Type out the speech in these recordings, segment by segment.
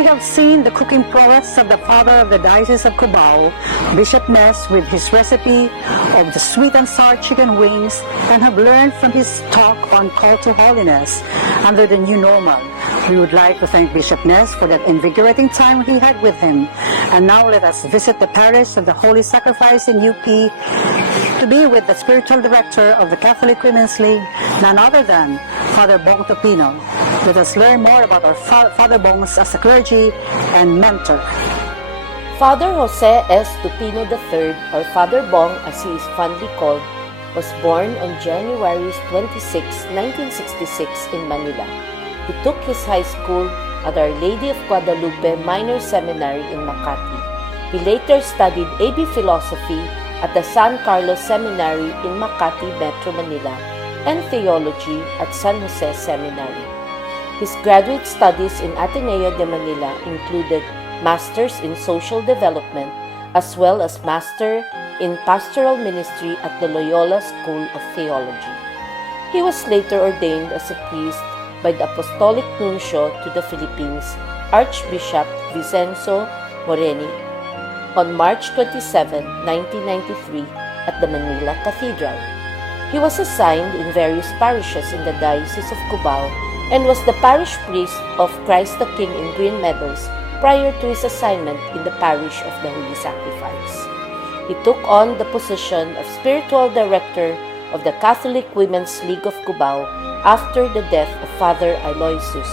we have seen the cooking prowess of the father of the Diocese of Cubao, Bishop Ness, with his recipe of the sweet and sour chicken wings, and have learned from his talk on call to holiness under the new normal. We would like to thank Bishop Ness for that invigorating time he had with him. And now let us visit the parish of the Holy Sacrifice in UP to be with the spiritual director of the Catholic Women's League, none other than Father Bong Tupino. Let us learn more about our Father Bongs as a clergy and mentor. Father Jose S. Tupino III, or Father Bong as he is fondly called, was born on January 26, 1966 in Manila. He took his high school at Our Lady of Guadalupe Minor Seminary in Makati. He later studied AB Philosophy at the San Carlos Seminary in Makati, Metro Manila, and Theology at San Jose Seminary. His graduate studies in Ateneo de Manila included Masters in Social Development as well as Master in Pastoral Ministry at the Loyola School of Theology. He was later ordained as a priest by the Apostolic Nuncio to the Philippines, Archbishop Vicenzo Moreni, on March 27, 1993 at the Manila Cathedral. He was assigned in various parishes in the Diocese of Cubao and was the parish priest of Christ the King in Green Meadows prior to his assignment in the Parish of the Holy Sacrifice. He took on the position of spiritual director of the Catholic Women's League of Cubao after the death of Father Aloysius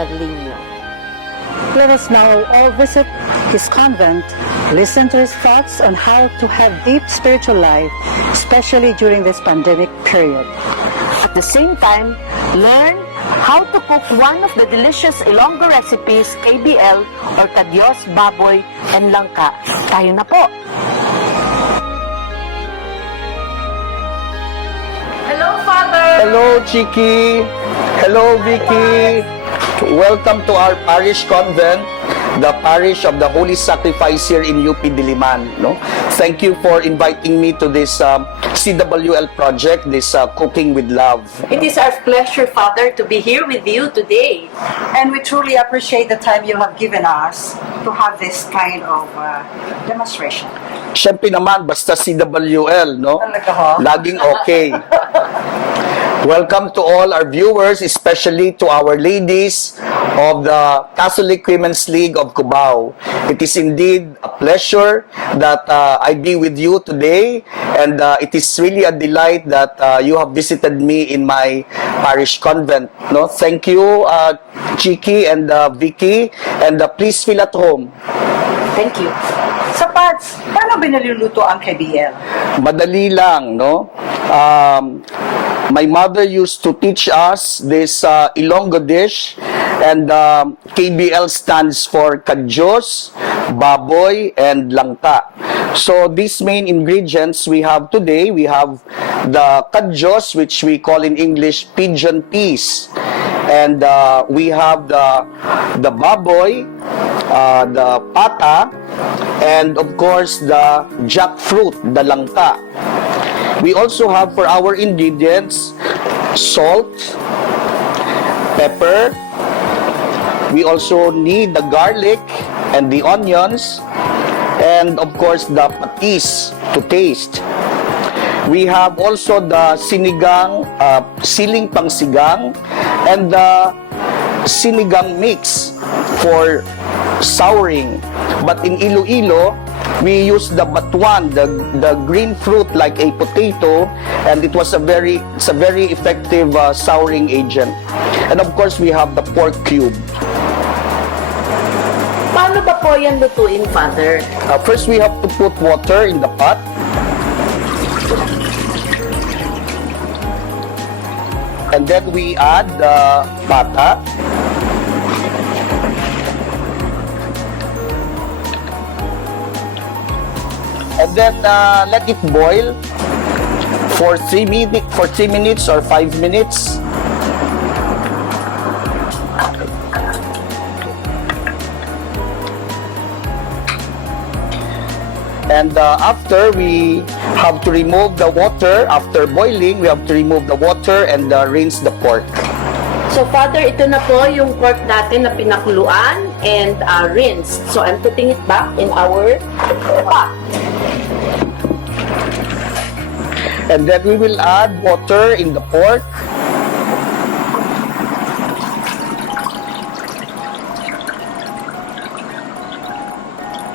Alinio. Let us now all visit his convent, listen to his thoughts on how to have deep spiritual life, especially during this pandemic period. At the same time, learn how to cook one of the delicious Ilonggo recipes, KBL or Kadyos, Babboy, and Langka. Tayo na po! Hello, Father! Hello, Chiki! Hello, Vicky! Welcome to our parish convent, the parish of the Holy Sacrifice here in UP Diliman. No? Thank you for inviting me to this CWL project, this Cooking with Love. It is our pleasure, Father, to be here with you today. And we truly appreciate the time you have given us to have this kind of demonstration. Siyempre naman, basta CWL, no? Talaga ho? Laging okay. Welcome to all our viewers, especially to our ladies of the Catholic Women's League of Cubao. It is indeed a pleasure that I be with you today, and it is really a delight that you have visited me in my parish convent. No, thank you, Chiki and Vicky, and please feel at home. Thank you. Sa Pads, paano binaluluto ang KBL? Madali lang, no? My mother used to teach us this Ilonggo dish, and KBL stands for Kadyos, Babboy, and Langka. So these main ingredients we have today, we have the Kadyos, which we call in English pigeon peas, and we have the Babboy, the pata, and of course the jackfruit, the Langka. We also have for our ingredients salt, pepper. We also need the garlic and the onions, and of course the patis to taste. We have also the sinigang, siling pangsigang, and the sinigang mix for souring. But in Iloilo, we use the batuan, the green fruit like a potato, and it was a very effective souring agent. And of course, we have the pork cube. Paano ba po yan lutuin, Father? First, we have to put water in the pot. And then we add the pata. And then let it boil for 3 minutes or 5 minutes. And after, we have to remove the water. After boiling, we have to remove the water and rinse the pork. So, Father, ito na po yung pork natin na pinakuluan. and rinsed. So I'm putting it back in our pot. And then we will add water in the pork.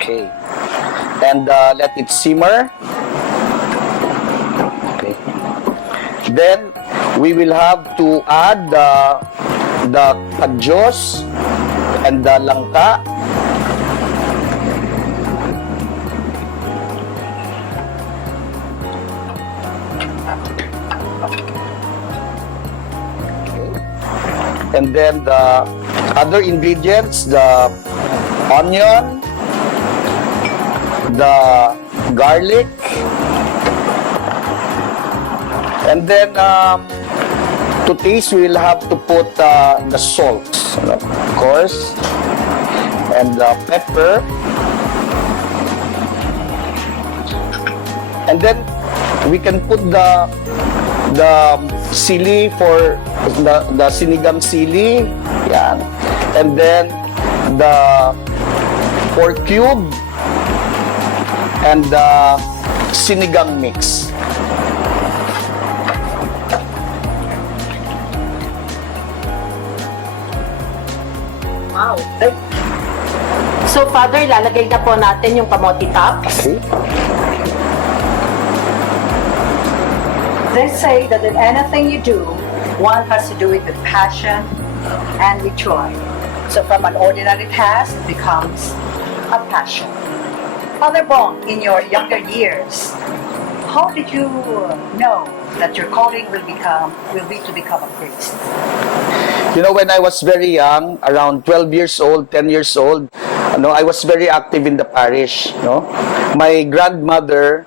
Okay. And let it simmer. Okay. Then we will have to add the kadyos and the langka. And then the other ingredients, the onion, the garlic, and then to taste, we will have to put the salt, of course, and the pepper, and then we can put the sili for the sinigang sili, yan. And then the pork cube and the sinigang mix. Wow. So, Father, lalagay na po natin yung kamote tops. Okay. They say that in anything you do, one has to do it with passion and with joy. So from an ordinary task, it becomes a passion. Father Bong, in your younger years, how did you know that your calling will be to become a priest? You know, when I was very young, around 12 years old, 10 years old, I was very active in the parish. My grandmother,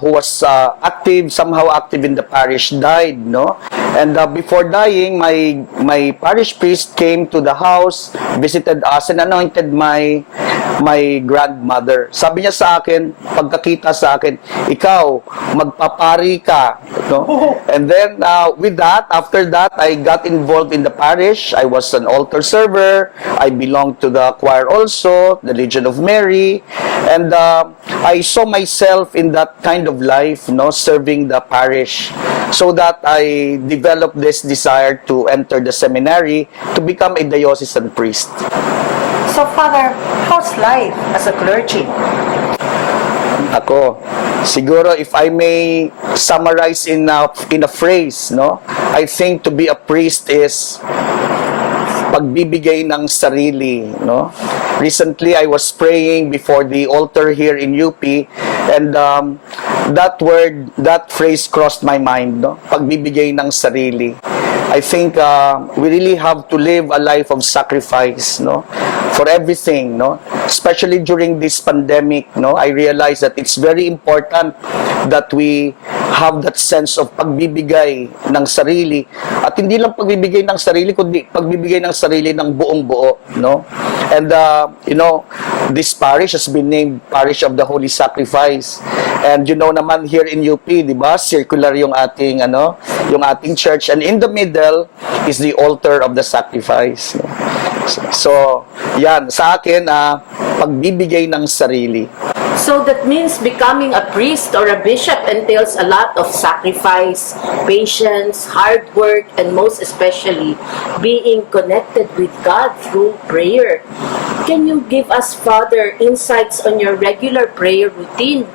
who was somehow active in the parish, died. And before dying, my parish priest came to the house, visited us, and anointed my grandmother. Sabi niya sa akin, pagkakita sa akin, ikaw, magpapari ka. And then, with that, after that, I got involved in the parish. I was an altar server. I belonged to the choir also, the Legion of Mary. And I saw myself in that kind of life, serving the parish. So that I developed this desire to enter the seminary to become a diocesan priest. So, Father, how's life as a clergy? Ako, siguro if I may summarize in a phrase, I think to be a priest is pagbibigay ng sarili, Recently, I was praying before the altar here in UP, and that phrase crossed my mind, pagbibigay ng sarili. I think we really have to live a life of sacrifice, for everything, especially during this pandemic. I realize that it's very important that we have that sense of pagbibigay ng sarili, at hindi lang pagbibigay ng sarili, kundi pagbibigay ng sarili ng buong buo, And this parish has been named Parish of the Holy Sacrifice. And naman here in UP, di ba, circular yung ating church, and in the middle is the altar of the sacrifice. So, yan, sa akin, pagbibigay ng sarili. So that means becoming a priest or a bishop entails a lot of sacrifice, patience, hard work, and most especially being connected with God through prayer. Can you give us, Father, insights on your regular prayer routine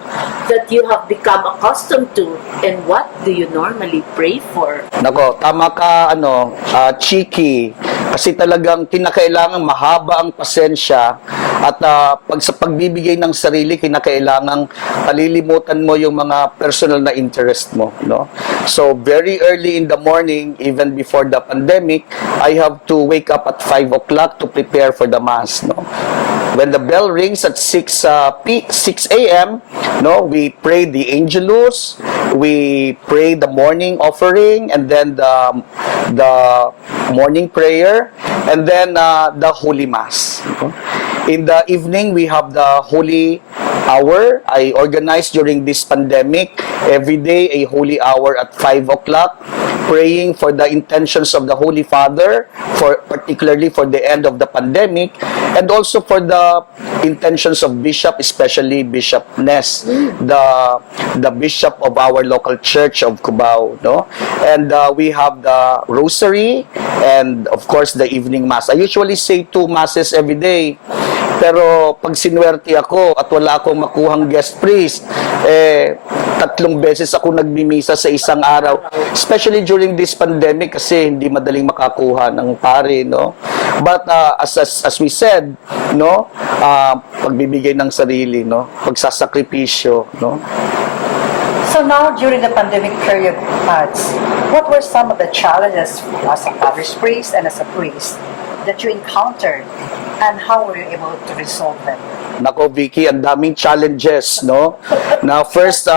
that you have become accustomed to, and what do you normally pray for? Nako, tama ka, cheeky. Kasi talagang kinakailangan mahaba ang pasensya, at sa pagbibigay ng sarili, kinakailangan palilimutan mo yung mga personal na interest mo. So, very early in the morning, even before the pandemic, I have to wake up at 5 o'clock to prepare for the Mass. When the bell rings at 6 a.m., we pray the Angelus, we pray the morning offering, and then the morning prayer, and then the Holy Mass. In the evening, we have the Holy Hour. I organized during this pandemic every day a Holy Hour at 5 o'clock. praying for the intentions of the Holy Father, particularly for the end of the pandemic, and also for the intentions of Bishop, especially Bishop Ness, the Bishop of our local church of Cubao, no? And we have the Rosary, and of course the evening Mass. I usually say 2 Masses every day. Pero pag sinuwerte ako at wala akong makuhang guest priest, 3 beses ako nagmimisa sa isang araw. Especially during this pandemic kasi hindi madaling makakuha ng pare, no? But as we said, no, pagbibigay ng sarili, no, pagsasakripisyo, no. So now, during the pandemic period, Mads, what were some of the challenges as a parish priest and as a priest that you encountered, and how were you able to resolve them? Nako, Vicky, ang daming challenges, no? Now, first,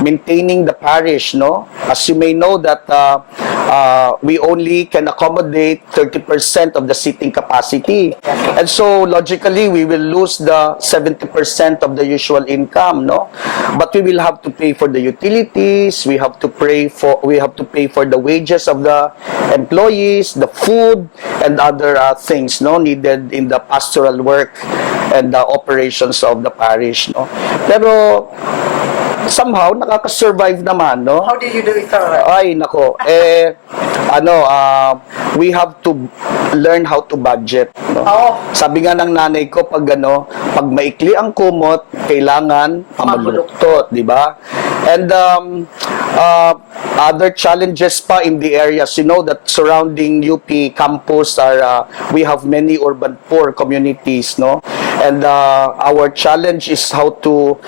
maintaining the parish, no? As you may know that we only can accommodate 30% of the seating capacity. And so, logically, we will lose the 70% of the usual income, no? But we will have to pay for the utilities, we have to pay for the wages of the employees, the food, and other things, no, needed in the pastoral work and the operations of the parish, no. Pero somehow nakaka-survive naman, no. How did you do it, Father? Ay nako, we have to learn how to budget, no. Sabi nga ng nanay ko, pag maikli ang kumot, kailangan mamaluktot, di ba? And other challenges pa in the areas, you know, that surrounding UP campus we have many urban poor communities, no. And our challenge is how to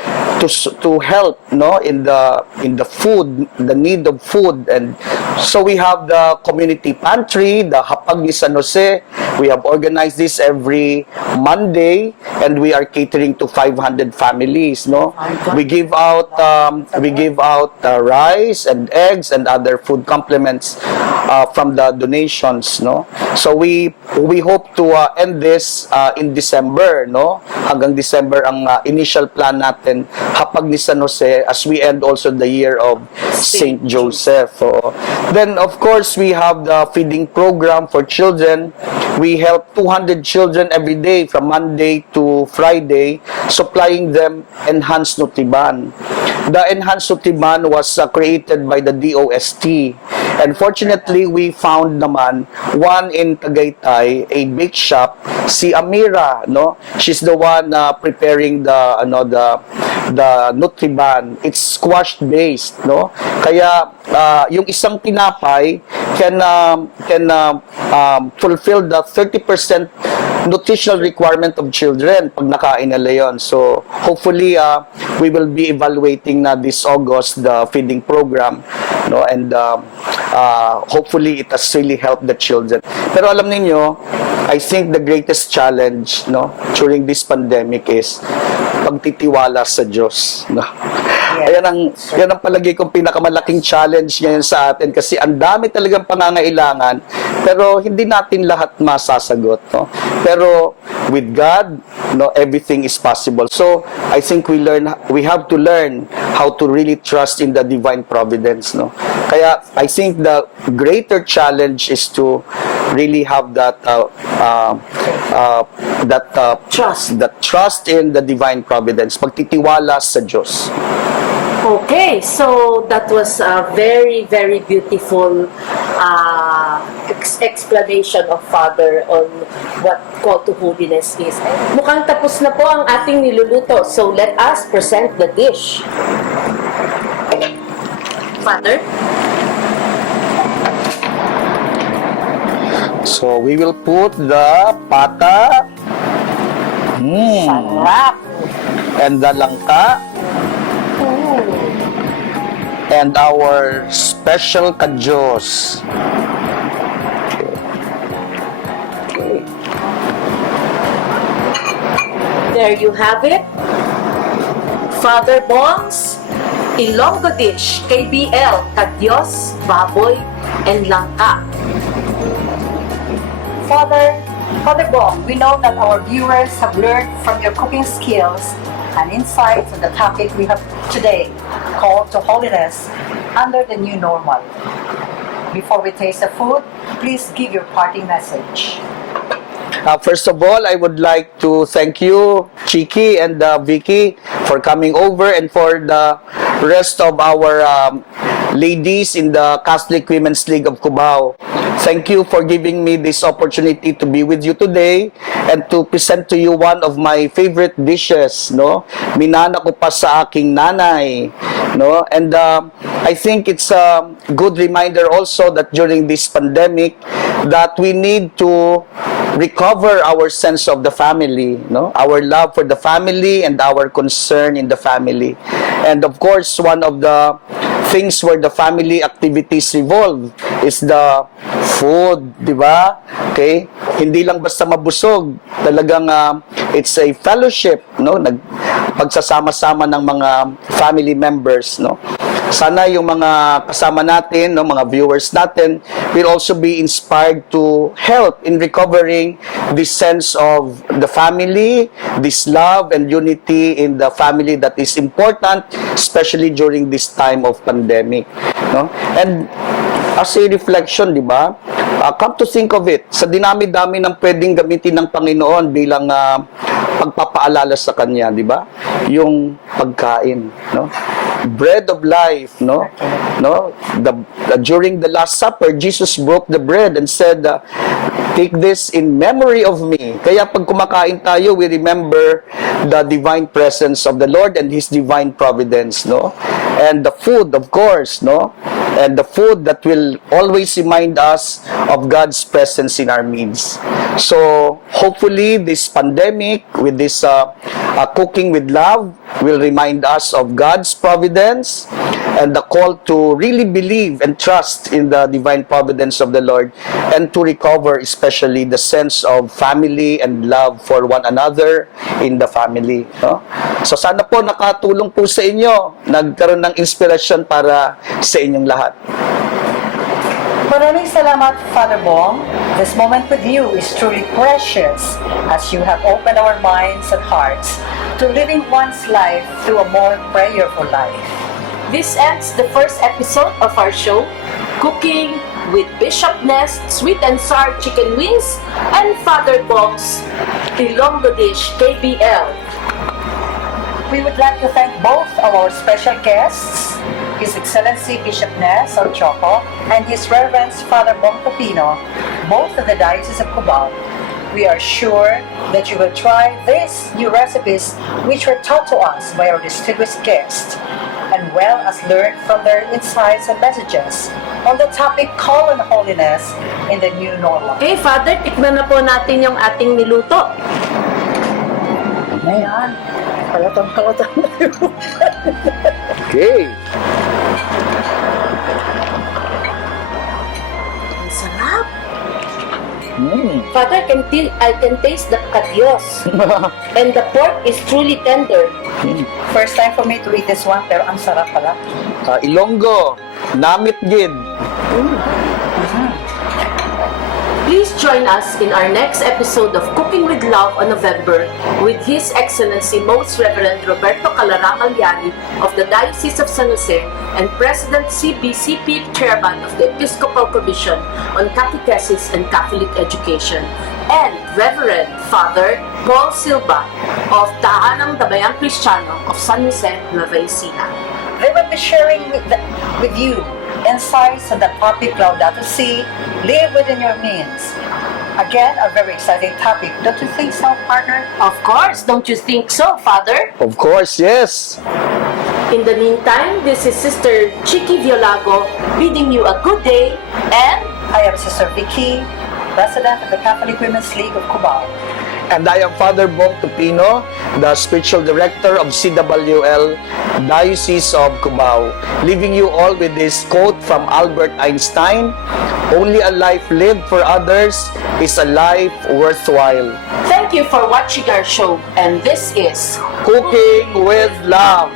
help, no, in the food, the need of food. And so we have the community pantry, the Hapag ni San Jose. We have organized this every Monday, and we are catering to 500 families, no. We give out rice and eggs and other food complements from the donations, no. So we hope to end this in December, no. Hanggang December ang initial plan natin, Hapag ni San Jose, as we end also the year of Saint Joseph. Then of course we have the feeding program for children. We help 200 children every day from Monday to Friday, supplying them enhanced Nutriban. The enhanced Nutriban was created by the DOST. And fortunately, we found naman one in Tagaytay, a bake shop, si Amira, no? She's the one preparing the Nutriban. It's squash based, no? Kaya yung isang tinapay can fulfill the 30% nutritional requirement of children pag nakain nila yun. So hopefully we will be evaluating na this August the feeding program, no, and hopefully it has really helped the children. Pero alam niyo, I think the greatest challenge, no, during this pandemic is pagtitiwala sa Diyos, no. Yan ang palagi kong pinakamalaking challenge ngayon sa atin kasi ang dami talagang pangangailangan pero hindi natin lahat masasagot, no. Pero with God, no, everything is possible. So I think we have to learn how to really trust in the divine providence, no. Kaya I think the greater challenge is to really have that trust in the divine providence, pagtitiwala sa Diyos. Okay, so that was a very, very beautiful explanation of Father on what call to holiness is. Mukhang tapos na po ang ating niluluto, so let us present the dish. Father? So we will put the pata, Sarap! and the langka, and our special kadyos. Okay. There you have it. Father Bong's Ilonggo dish, KBL, Kadyos, Babboy, and Langka. Father Bong, we know that our viewers have learned from your cooking skills and insights on the topic we have today, called to holiness under the new normal. Before we taste the food, please give your parting message. First of all, I would like to thank you, Chiki and Vicky, for coming over, and for the rest of our ladies in the Catholic Women's League of Cubao. Thank you for giving me this opportunity to be with you today and to present to you one of my favorite dishes, no? Minana ko pa sa aking nanay, no? And I think it's a good reminder also that during this pandemic that we need to recover our sense of the family, no? Our love for the family and our concern in the family. And of course, one of the things where the family activities revolve is the food, di ba? Okay? Hindi lang basta mabusog. Talagang it's a fellowship, no? Pagsasama-sama ng mga family members, no? Sana yung mga kasama natin, no, mga viewers natin, will also be inspired to help in recovering this sense of the family, this love and unity in the family that is important, especially during this time of pandemic. No? And as a reflection, di ba? Come to think of it, sa dinami-dami ng pwedeng gamitin ng Panginoon bilang pagpapaalala sa Kanya, di ba? Yung pagkain, no? Bread of life, no? During the Last Supper, Jesus broke the bread and said, take this in memory of me. Kaya pag kumakain tayo, we remember the divine presence of the Lord and His divine providence, no? And the food, of course, no? And the food that will always remind us of God's presence in our midst. So, hopefully, this pandemic, with this cooking with love, will remind us of God's providence and the call to really believe and trust in the divine providence of the Lord, and to recover especially the sense of family and love for one another in the family. No? So sana po nakatulong po sa inyo, nagkaroon ng inspirasyon para sa inyong lahat. Maraming salamat, Father Bong. This moment with you is truly precious as you have opened our minds and hearts to living one's life through a more prayerful life. This ends the first episode of our show, Cooking with Bishop Nest Sweet and Sour Chicken Wings and Father Bong's Ilonggo Dish KBL. We would like to thank both of our special guests, His Excellency Bishop Ness of Choco and His Reverence Father Bong Tupino, both of the Diocese of Cubao. We are sure that you will try these new recipes which were taught to us by our distinguished guests, and well as learn from their insights and messages on the topic call on holiness in the new normal. Okay, Father, tikman na po natin yung ating niluto. Ayan. Halatang-halatang na yun. Okay. Ang sarap. Father, I can taste the kadyos. And the pork is truly tender. First time for me to eat this one, pero ang sarap pala. Ilonggo, namit gid. Please join us in our next episode of Cooking with Love on November with His Excellency Most Reverend Roberto Calarang-Aliani of the Diocese of San Jose and President CBCP Chairman of the Episcopal Commission on Catechesis and Catholic Education, and Reverend Father Paul Silva of Tahanang Dabayang Kristiyano of San Jose, Nueva Ecija. They will be sharing with you insights on the topic Laudato Si, live within your means. Again, a very exciting topic. Don't you think so, partner? Of course, don't you think so, Father? Of course, yes. In the meantime, this is Sister Chiki Violago bidding you a good day, and I am Sister Vicky, President of the Catholic Women's League of Cubao. And I am Father Bong Tupino, the Spiritual Director of CWL, Diocese of Cubao, leaving you all with this quote from Albert Einstein: "Only a life lived for others is a life worthwhile." thank you for watching our show, and this is Cooking with Love.